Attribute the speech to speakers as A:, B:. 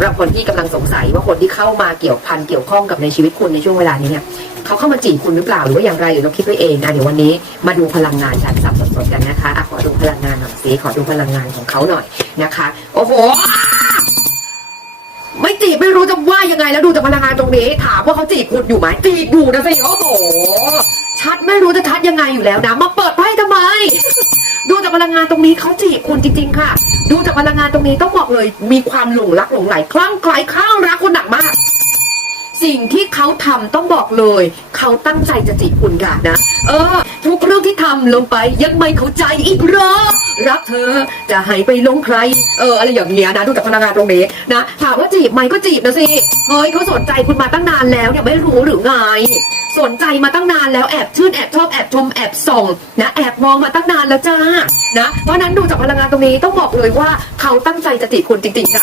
A: ำหรับคนที่กำลังสงสัยว่าคนที่เข้ามาเกี่ยวพันเกี่ยวข้องกับในชีวิตคุณในช่วงเวลานี้เนี่ยเขาเข้ามาจีบคุณหรือเปล่าหรือว่าอย่างไรหรือเราคิดไว้เองอะเดี๋ยววันนี้มาดูพลังงานฉันสับสดๆกันนะคะอะขอดูพลังงานหน่อยสิขอดูพลังงานของเขาหน่อยนะคะ โอ้โหไม่จีบไม่รู้จะว่ายังไงแล้วดูจากพลังงานตรงนี้ ถามว่าเขาจีบคุณอยู่ไหมจีบอยู่นะสิโอ้โหชัดไม่รู้จะชัดยังไงอยู่แล้วนะมาเปิดไพ่ทำไม ดูจากพลังงานตรงนี้เขาจีบคุณจริง ๆ ค่ะ ดูจากพลังงานตรงนี้ต้องบอกเลย มีความหลงรักหลงไหลคลั่งไคล้ข้างรักคุณหนักมาก สิ่งที่เขาทำต้องบอกเลย เขาตั้งใจจะจีบคุณค่ะนะ เออ ทุกเรื่องที่ทำลงไปยังไม่เข้าใจอีกเหรอ รักเธอจะหายไปลงใคร เอออะไรอย่างเงี้ยนะดูจากพลังงานตรงนี้นะถามว่าจีบไหมก็จีบนะสิเฮ้ยเขาสนใจคุณมาตั้งนานแล้วเนี่ยไม่รู้หรือไงสนใจมาตั้งนานแล้วแอบชื่นแอบชอบแอบชมแอบส่องนะแอบมองมาตั้งนานแล้วจ้านะเพราะนั้นดูจากพลังงานตรงนี้ต้องบอกเลยว่าเขาตั้งใจจะจีบคุณจริงๆนะ